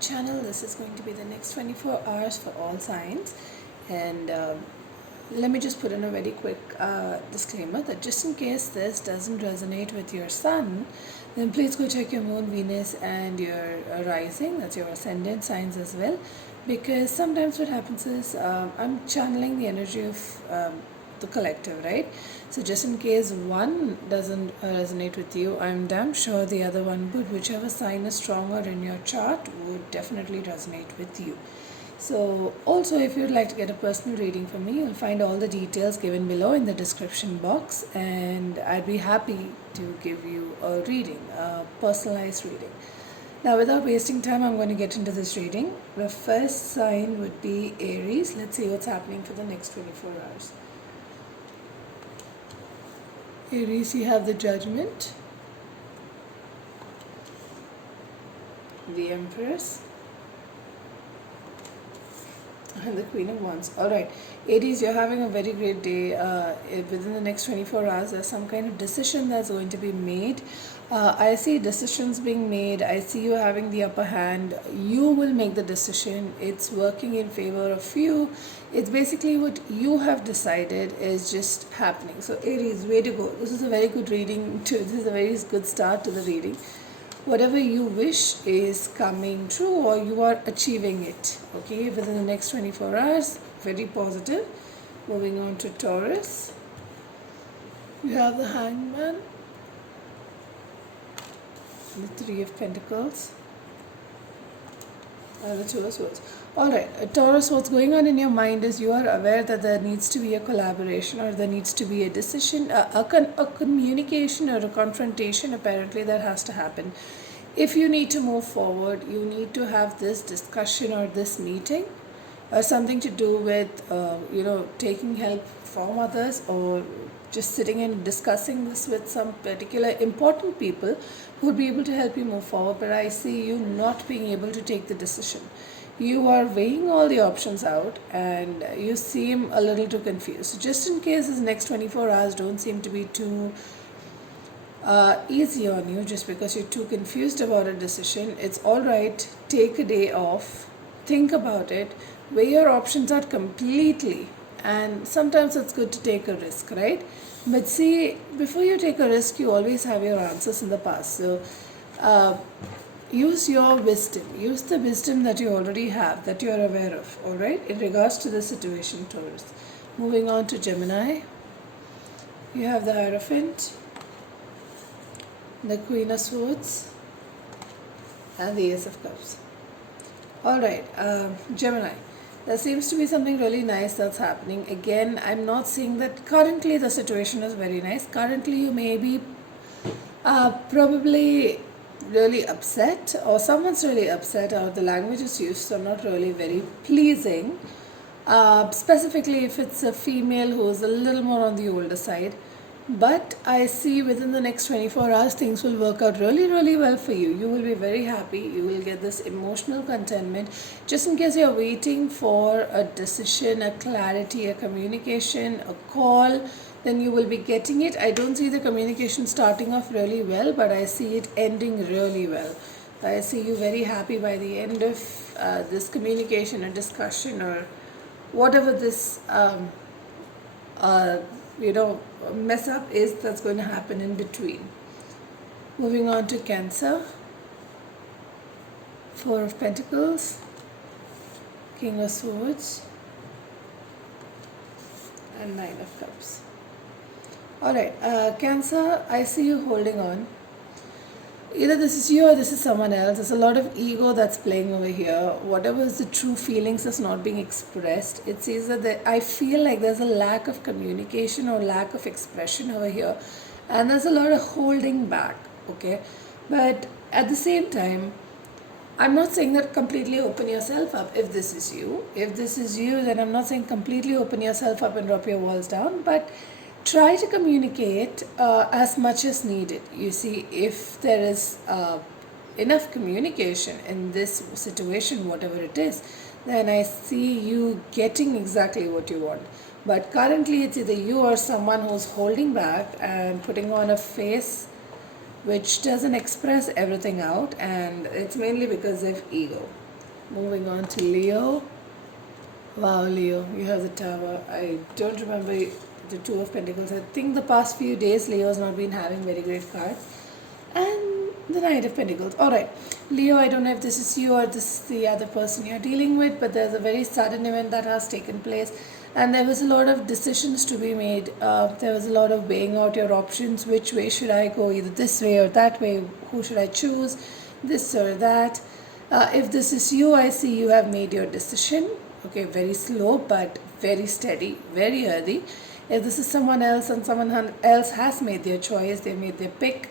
channel. This is going to be the next 24 hours for all signs, and let me just put in a very quick disclaimer that just in case this doesn't resonate with your sun, then please go check your moon, Venus, and your rising, that's your ascendant signs as well, because sometimes what happens is I'm channeling the energy of the collective, right? So just in case one doesn't resonate with you, I'm damn sure the other one would. Whichever sign is stronger in your chart would definitely resonate with you. So also, if you'd like to get a personal reading from me, you'll find all the details given below in the description box, and I'd be happy to give you a reading, a personalized reading. Now, without wasting time, I'm going to get into this reading. The first sign would be Aries. Let's see what's happening for the next 24 hours. Aries, you have the Judgment, the Empress, and the Queen of Wands. Alright, Aries, you're having a very great day. Within the next 24 hours, there's some kind of decision that's going to be made. I see decisions being made. I see you having the upper hand. You will make the decision. It's working in favor of you. It's basically what you have decided is just happening. So Aries, way to go. This is a very good reading. This is a very good start to the reading. Whatever you wish is coming true, or you are achieving it, okay, within the next 24 hours. Very positive. Moving on to Taurus, you have the Hangman, the Three of Pentacles, and the Two of Swords. Alright, Taurus, what's going on in your mind is you are aware that there needs to be a collaboration, or there needs to be a decision, a communication or a confrontation apparently that has to happen. If you need to move forward, you need to have this discussion or this meeting, or something to do with, taking help from others, or just sitting and discussing this with some particular important people who would be able to help you move forward. But I see you not being able to take the decision. You are weighing all the options out and you seem a little too confused. So just in case this next 24 hours don't seem to be too easy on you just because you're too confused about a decision, it's alright. Take a day off, think about it, weigh your options out completely, and sometimes it's good to take a risk, right? But see, before you take a risk, you always have your answers in the past. So use your wisdom, use the wisdom that you already have, that you are aware of, alright, in regards to the situation, Taurus. Moving on to Gemini, you have the Hierophant, the Queen of Swords, and the Ace of Cups. Alright, Gemini, there seems to be something really nice that's happening. Again, I'm not saying that currently the situation is very nice. Currently you may be probably really upset, or someone's really upset, or the language is used are not really very pleasing, specifically if it's a female who's a little more on the older side. But I see within the next 24 hours things will work out really well for you. You will be very happy. You will get this emotional contentment. Just in case you're waiting for a decision, a clarity, a communication, a call, then you will be getting it. I don't see the communication starting off really well, but I see it ending really well. I see you very happy by the end of this communication or discussion, or whatever this mess up is that's going to happen in between. Moving on to Cancer, Four of Pentacles, King of Swords, and Nine of Cups. Alright, Cancer, I see you holding on. Either this is you or this is someone else. There's a lot of ego that's playing over here. Whatever is the true feelings is not being expressed. It says that I feel like there's a lack of communication or lack of expression over here, and there's a lot of holding back, okay? But at the same time, I'm not saying that completely open yourself up if this is you. If this is you, then I'm not saying completely open yourself up and drop your walls down, but try to communicate as much as needed. You see, if there is enough communication in this situation, whatever it is, then I see you getting exactly what you want. But currently it's either you or someone who's holding back and putting on a face which doesn't express everything out, and it's mainly because of ego. Moving on to Leo. Wow, Leo, you have the Tower. I don't remember the Two of Pentacles. I think the past few days Leo has not been having very great cards. And the Knight of Pentacles. Alright, Leo, I don't know if this is you or this is the other person you're dealing with, but there's a very sudden event that has taken place. And there was a lot of decisions to be made. There was a lot of weighing out your options. Which way should I go? Either this way or that way. Who should I choose? This or that. If this is you, I see you have made your decision. Okay, very slow but very steady, very early. If this is someone else and someone else has made their choice, they made their pick,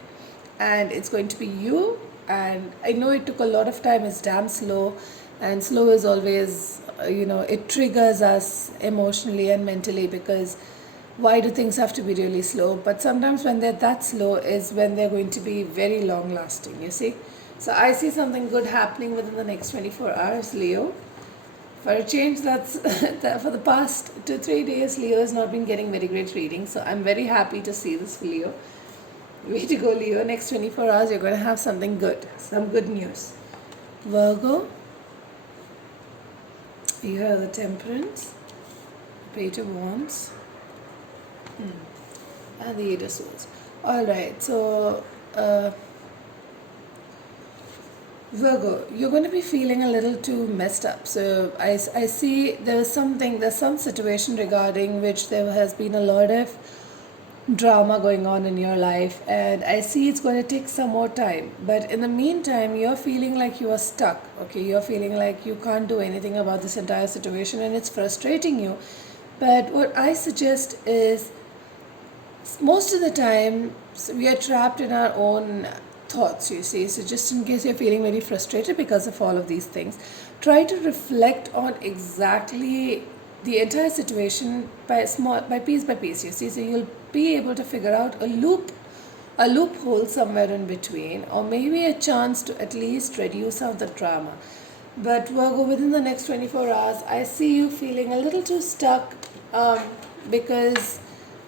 and it's going to be you. And I know it took a lot of time. It's damn slow, and slow is always, it triggers us emotionally and mentally, because why do things have to be really slow? But sometimes when they're that slow is when they're going to be very long lasting, you see. So I see something good happening within the next 24 hours, Leo. For a change, that's for the past 2-3 days, Leo has not been getting very great readings. So I'm very happy to see this for Leo. Way to go, Leo. Next 24 hours, you're going to have something good, some good news. Virgo, you have the Temperance, Page of Wands, and the Eight of Swords. Alright, so Virgo, you're going to be feeling a little too messed up. So I see there's some situation regarding which there has been a lot of drama going on in your life, and I see it's going to take some more time. But in the meantime, you're feeling like you are stuck. Okay, you're feeling like you can't do anything about this entire situation, and it's frustrating you. But what I suggest is, most of the time we are trapped in our own thoughts, you see. So just in case you're feeling very frustrated because of all of these things, try to reflect on exactly the entire situation by piece, you see. So you'll be able to figure out a loophole somewhere in between, or maybe a chance to at least reduce some of the drama. But Virgo, within the next 24 hours, I see you feeling a little too stuck, because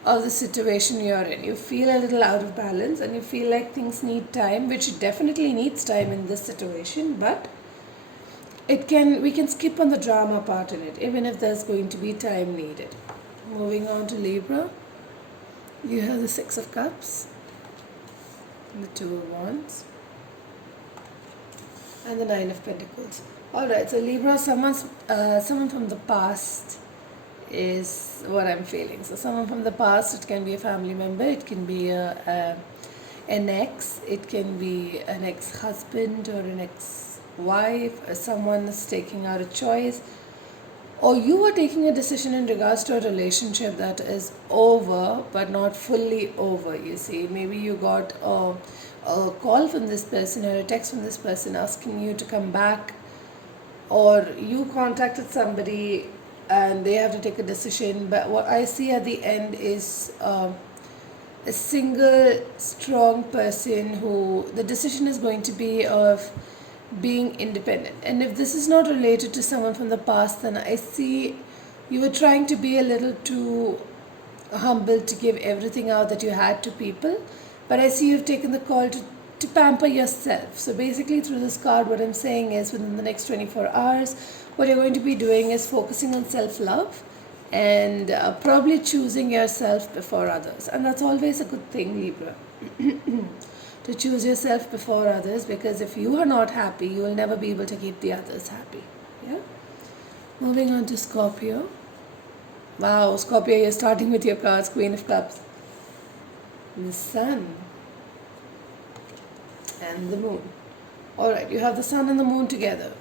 of the situation you're in. You feel a little out of balance, and you feel like things need time, which definitely needs time in this situation, but we can skip on the drama part in it, even if there's going to be time needed. Moving on to Libra, you have the Six of Cups, the Two of Wands, and the Nine of Pentacles. Alright, so Libra, someone from the past is what I'm feeling. So someone from the past, it can be a family member, it can be an ex, it can be an ex-husband or an ex-wife, or someone is taking out a choice, or you are taking a decision in regards to a relationship that is over but not fully over, you see. Maybe you got a call from this person or a text from this person asking you to come back, or you contacted somebody and they have to take a decision. But what I see at the end is a single strong person who the decision is going to be of being independent. And if this is not related to someone from the past, then I see you were trying to be a little too humble to give everything out that you had to people. But I see you've taken the call to pamper yourself. So basically, through this card, what I'm saying is, within the next 24 hours, what you're going to be doing is focusing on self-love, and probably choosing yourself before others. And that's always a good thing, Libra. To choose yourself before others, because if you are not happy, you will never be able to keep the others happy. Yeah. Moving on to Scorpio. Wow, Scorpio, you're starting with your cards, Queen of Cups, the Sun, and the Moon. Alright, you have the Sun and the Moon together.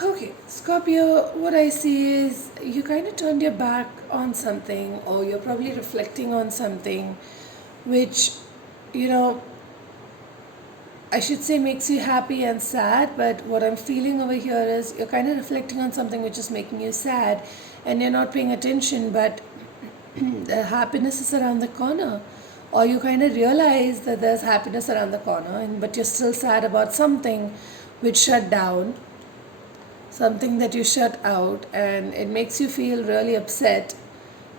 Okay, Scorpio, what I see is you kind of turned your back on something, or you're probably reflecting on something which, I should say makes you happy and sad. But what I'm feeling over here is you're kind of reflecting on something which is making you sad, and you're not paying attention, but the happiness is around the corner. Or you kind of realize that there's happiness around the corner, but you're still sad about something which shut down, something that you shut out, and it makes you feel really upset.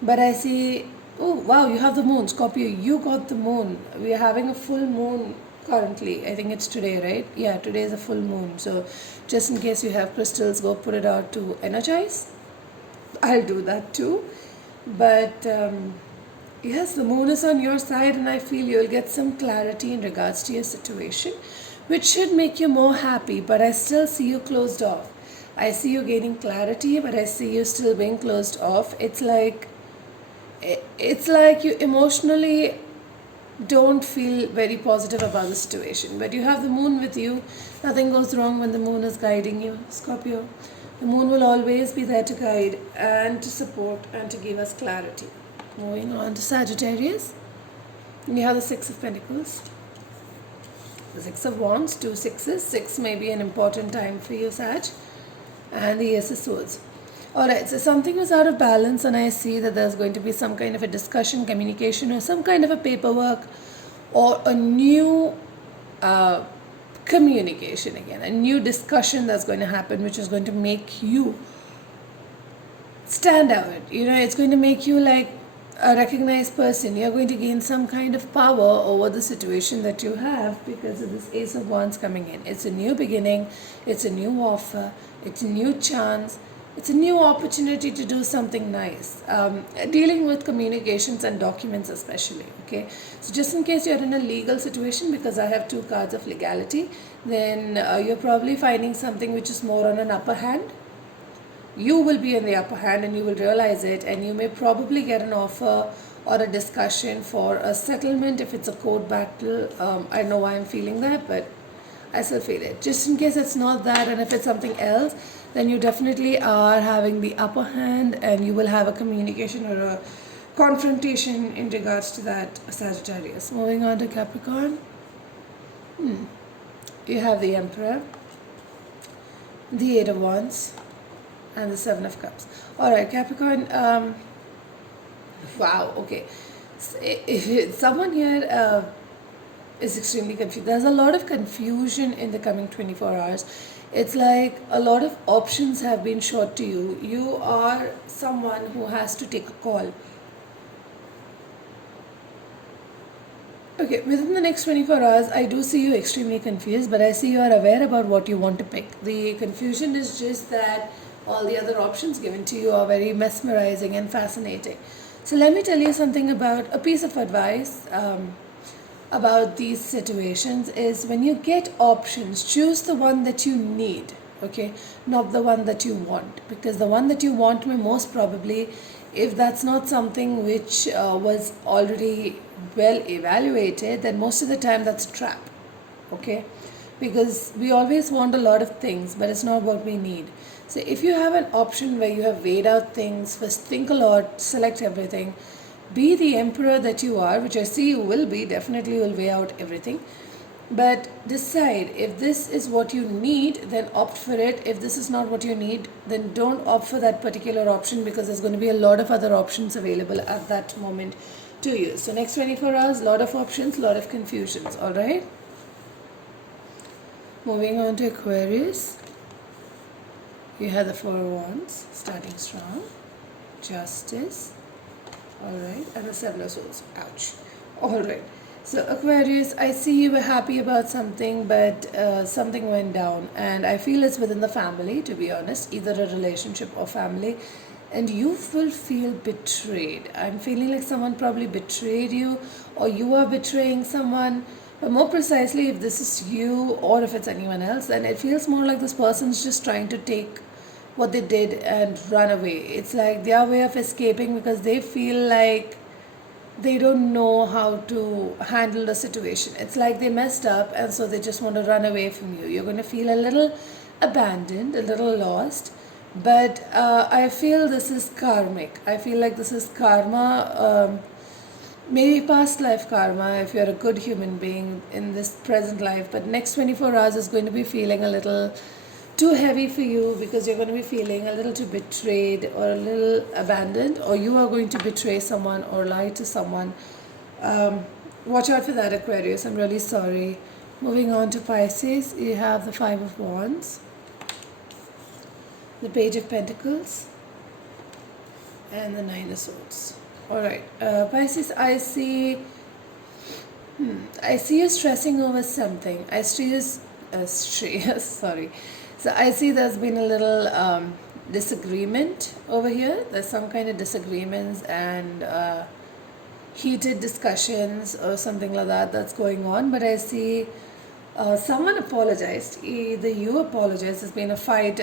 But I see, oh wow, you have the Moon, Scorpio, you got the Moon. We are having a full moon currently. I think it's today, right? Yeah, today is a full moon. So just in case you have crystals, go put it out to energize. I'll do that too. But yes, the moon is on your side, and I feel you'll get some clarity in regards to your situation, which should make you more happy. But I still see you closed off. I see you gaining clarity, but I see you still being closed off. It's like you emotionally don't feel very positive about the situation, but you have the moon with you. Nothing goes wrong when the moon is guiding you, Scorpio. The moon will always be there to guide and to support and to give us clarity. Moving on to Sagittarius, you have the Six of Pentacles, the Six of Wands, two sixes. Six may be an important time for you, Sag, and the Ace of Swords. Alright, so something was out of balance, and I see that there's going to be some kind of a discussion, communication, or some kind of a paperwork, or a new communication again, a new discussion that's going to happen, which is going to make you stand out. It's going to make you like a recognized person. You're going to gain some kind of power over the situation that you have because of this Ace of Wands coming in. It's a new beginning, it's a new offer, it's a new chance, it's a new opportunity to do something nice. Dealing with communications and documents especially, okay? So just in case you're in a legal situation, because I have two cards of legality, then you're probably finding something which is more on an upper hand. You will be in the upper hand and you will realize it, and you may probably get an offer or a discussion for a settlement if it's a court battle. I know why I'm feeling that, but I still feel it. Just in case it's not that, and if it's something else, then you definitely are having the upper hand, and you will have a communication or a confrontation in regards to that, Sagittarius. Moving on to Capricorn, you have the Emperor, the Eight of Wands, and the Seven of Cups. Alright, Capricorn, wow, okay. Someone here is extremely confused. There's a lot of confusion in the coming 24 hours. It's like a lot of options have been shot to you. You are someone who has to take a call. Okay, within the next 24 hours, I do see you extremely confused, but I see you are aware about what you want to pick. The confusion is just that all the other options given to you are very mesmerizing and fascinating. So let me tell you something about a piece of advice about these situations is when you get options, choose the one that you need, okay, not the one that you want, because the one that you want may most probably, if that's not something which was already well evaluated, then most of the time that's a trap, okay, because we always want a lot of things, but it's not what we need. So if you have an option where you have weighed out things, first think a lot, select everything, be the emperor that you are, which I see you will be, definitely will weigh out everything. But decide if this is what you need, then opt for it. If this is not what you need, then don't opt for that particular option, because there's going to be a lot of other options available at that moment to you. So next 24 hours, lot of options, lot of confusions, alright? Moving on to Aquarius. You have the Four of Wands, starting strong, Justice, alright, and the Seven of Swords, ouch, alright. So Aquarius, I see you were happy about something, but something went down, and I feel it's within the family, to be honest, either a relationship or family, and you will feel betrayed. I'm feeling like someone probably betrayed you, or you are betraying someone. But more precisely, if this is you or if it's anyone else, then it feels more like this person's just trying to take what they did and run away. It's like their way of escaping, because they feel like they don't know how to handle the situation. It's like they messed up, and so they just want to run away from you. You're going to feel a little abandoned, a little lost, but I feel this is karmic. I feel like this is karma, maybe past life karma if you're a good human being in this present life, but next 24 hours is going to be feeling a little too heavy for you, because you're going to be feeling a little too betrayed or a little abandoned, or you are going to betray someone or lie to someone. Watch out for that, Aquarius. I'm really sorry. Moving on to Pisces, you have the Five of Wands, the Page of Pentacles, and the Nine of Swords. Alright, Pisces, I see I see you stressing over something. Sorry. So I see there's been a little disagreement over here. There's some kind of disagreements and heated discussions or something like that that's going on. But I see someone apologized. Either you apologized. There's been a fight,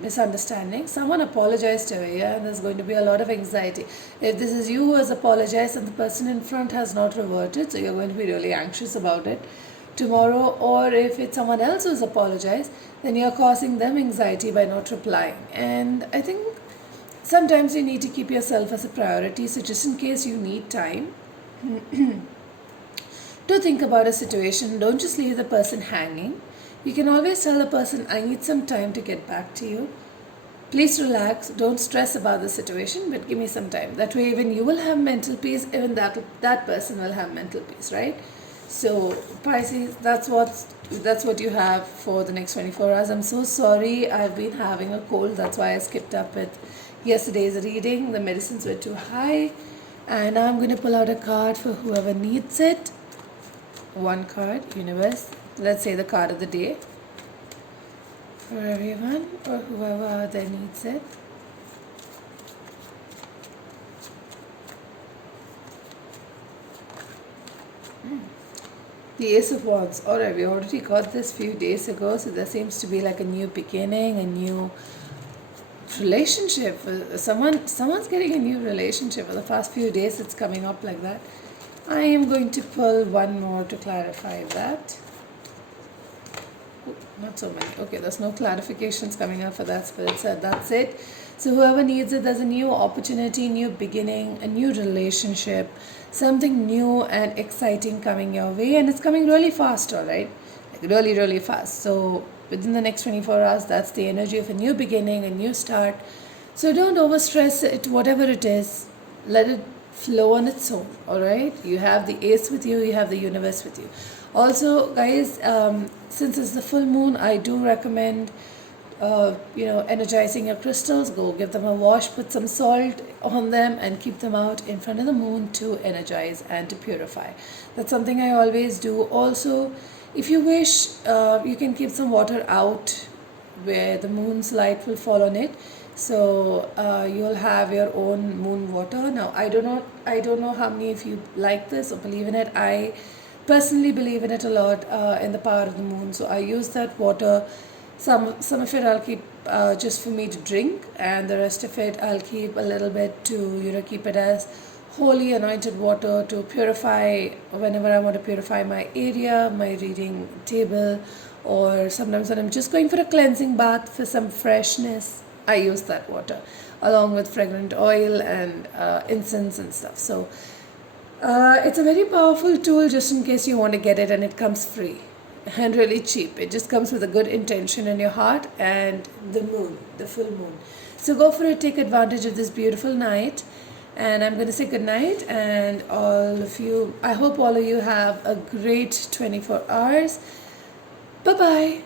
misunderstanding. Someone apologized over here, and there's going to be a lot of anxiety. If this is you who has apologized and the person in front has not reverted, so you're going to be really anxious about it tomorrow. Or if it's someone else who's apologized, then you're causing them anxiety by not replying. And I think sometimes you need to keep yourself as a priority. So just in case you need time to think about a situation, don't just leave the person hanging. You can always tell the person, I need some time to get back to you. Please relax, don't stress about the situation, but give me some time. That way, even you will have mental peace, even that person will have mental peace, right? So Pisces, that's what you have for the next 24 hours. I'm so sorry, I've been having a cold. That's why I skipped up with yesterday's reading. The medicines were too high, and I'm going to pull out a card for whoever needs it. One card, universe. Let's say the card of the day for everyone or whoever out there needs it. The Ace of Wands. Alright, we already got this few days ago, so there seems to be like a new beginning, a new relationship. Someone's getting a new relationship. For the past few days, it's coming up like that. I am going to pull one more to clarify that. Not so many. Okay, there's no clarifications coming up for that. Spirit said that's it. So whoever needs it, there's a new opportunity, new beginning, a new relationship, something new and exciting coming your way, and it's coming really fast, all right? Like really, really fast. So within the next 24 hours, that's the energy of a new beginning, a new start. So don't overstress it, whatever it is. Let it flow on its own, all right? You have the ace with you, you have the universe with you. Also, guys, since it's the full moon, I do recommend energizing your crystals. Go give them a wash, put some salt on them, and keep them out in front of the moon to energize and to purify. That's something I always do. Also, if you wish, you can keep some water out where the moon's light will fall on it. So you'll have your own moon water. Now, I don't know how many of you like this or believe in it. I personally believe in it a lot, in the power of the moon. So I use that water. Some of it I'll keep just for me to drink, and the rest of it I'll keep a little bit to keep it as holy anointed water to purify whenever I want to purify my area, my reading table, or sometimes when I'm just going for a cleansing bath for some freshness. I use that water along with fragrant oil and incense and stuff. So it's a very powerful tool just in case you want to get it, and it comes free and really cheap. It just comes with a good intention in your heart and the moon, the full moon. So go for it, take advantage of this beautiful night. And I'm going to say good night, and all of you, I hope all of you have a great 24 hours. Bye-bye.